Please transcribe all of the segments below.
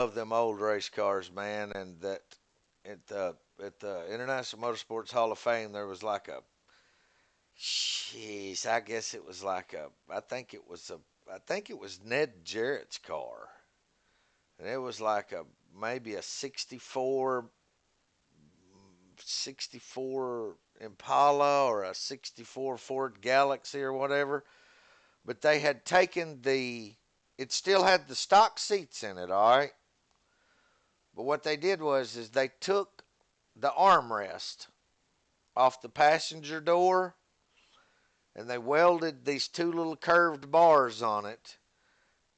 Love them old race cars, man. And that at the International Motorsports Hall of Fame, there was like a, jeez, I guess it was like a, I think it was Ned Jarrett's car, and it was like a maybe a 64 Impala or a 64 Ford Galaxy or whatever. But they had taken it still had the stock seats in it, all right. But what they did was is they took the armrest off the passenger door and they welded these two little curved bars on it,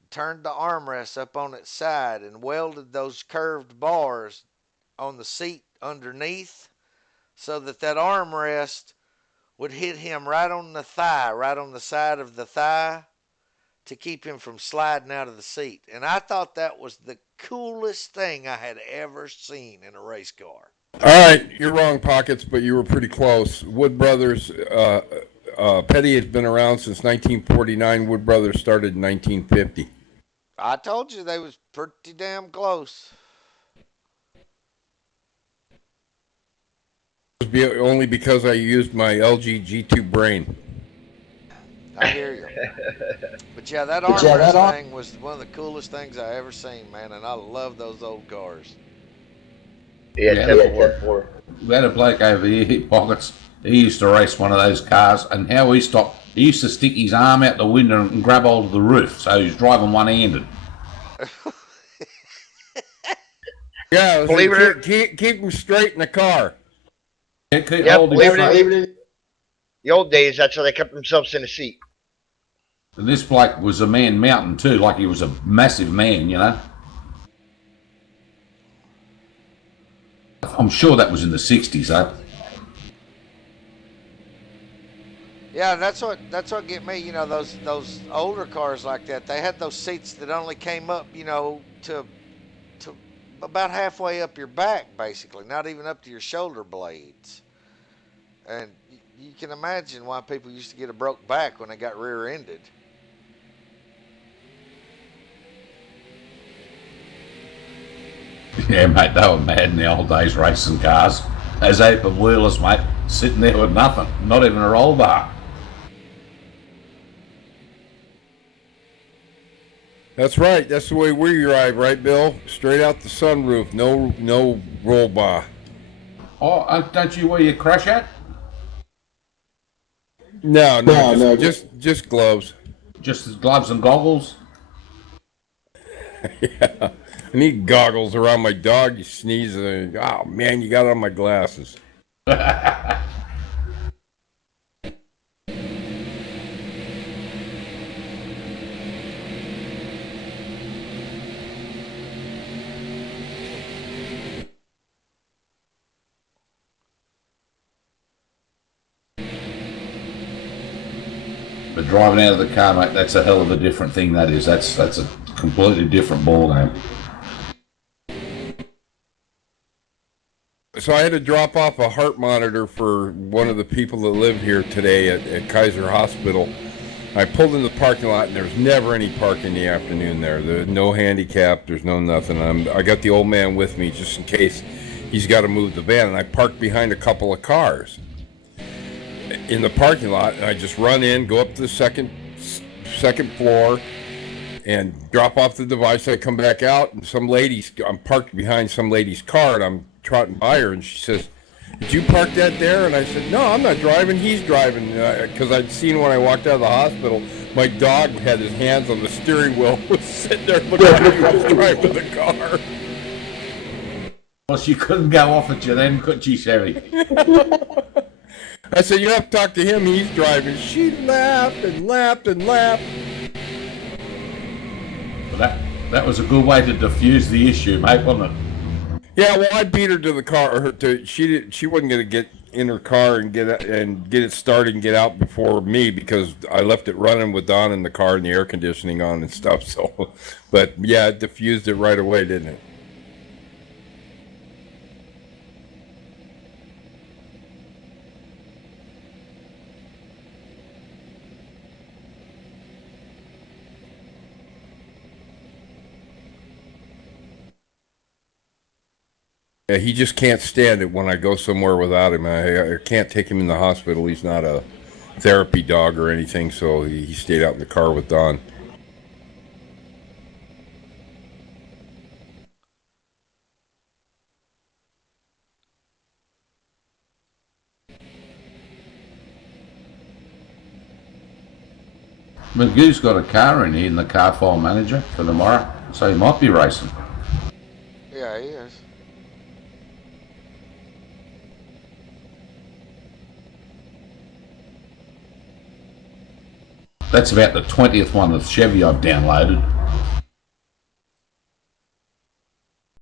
turned the armrest up on its side and welded those curved bars on the seat underneath so that that armrest would hit him right on the thigh, right on the side of the thigh, to keep him from sliding out of the seat. And I thought that was the coolest thing I had ever seen in a race car. All right, you're wrong, Pockets, but you were pretty close. Wood Brothers, Petty has been around since 1949. Wood Brothers started in 1950. I told you they was pretty damn close. Only because I used my LG G2 brain. I hear you. But yeah, that armrest thing was one of the coolest things I ever seen, man. And I love those old cars. Yeah, 10-4. We had a bloke over here, Pockets. He used to race one of those cars, and how he stopped, he used to stick his arm out the window and grab hold of the roof, so he was driving one-handed. Yeah, keep him straight in the car. Yeah, believe it or not, the old days, that's how they kept themselves in the seat. And this bloke was a man mountain too, like he was a massive man, you know. I'm sure that was in the 60s, though. Yeah, that's what get me. You know, those older cars like that. They had those seats that only came up, you know, to about halfway up your back, basically, not even up to your shoulder blades. And you can imagine why people used to get a broke back when they got rear-ended. Yeah, mate, they were mad in the old days racing cars. Those open wheelers, mate, sitting there with nothing, not even a roll bar. That's right. That's the way we drive, right, Bill? Straight out the sunroof. No roll bar. Oh, don't you wear your crash hat? No, just gloves. Just gloves and goggles? Yeah. I need goggles around my dog. You sneeze and oh man, you got it on my glasses. But driving out of the car, mate, that's a hell of a different thing, that is. That's a completely different ballgame. So I had to drop off a heart monitor for one of the people that live here today at Kaiser Hospital. I pulled in the parking lot, and there's never any parking in the afternoon there. There's no handicap. There's no nothing. I got the old man with me just in case he's got to move the van, and I parked behind a couple of cars in the parking lot, and I just run in, go up to the second floor, and drop off the device. I come back out, and I'm parked behind some lady's car, and I'm trotting by her, and she says, "Did you park that there?" And I said, "No, I'm not driving. He's driving." Because I'd seen when I walked out of the hospital, my dog had his hands on the steering wheel, was sitting there looking like he was driving the car. Well, she couldn't go off at you then, could she, Chevy? I said, "You have to talk to him. He's driving." She laughed and laughed and laughed. Well, that was a good way to diffuse the issue, mate, wasn't it? Yeah, well, I beat her to the car. She wasn't going to get in her car and get it started and get out before me because I left it running with Don in the car and the air conditioning on and stuff. So, but yeah, it diffused it right away, didn't it? Yeah, he just can't stand it when I go somewhere without him. I can't take him in the hospital. He's not a therapy dog or anything, so he stayed out in the car with Don. Magoo's got a car in here in the car file manager for tomorrow, so he might be racing. Yeah, he is. That's about the 20th one with Chevy I've downloaded.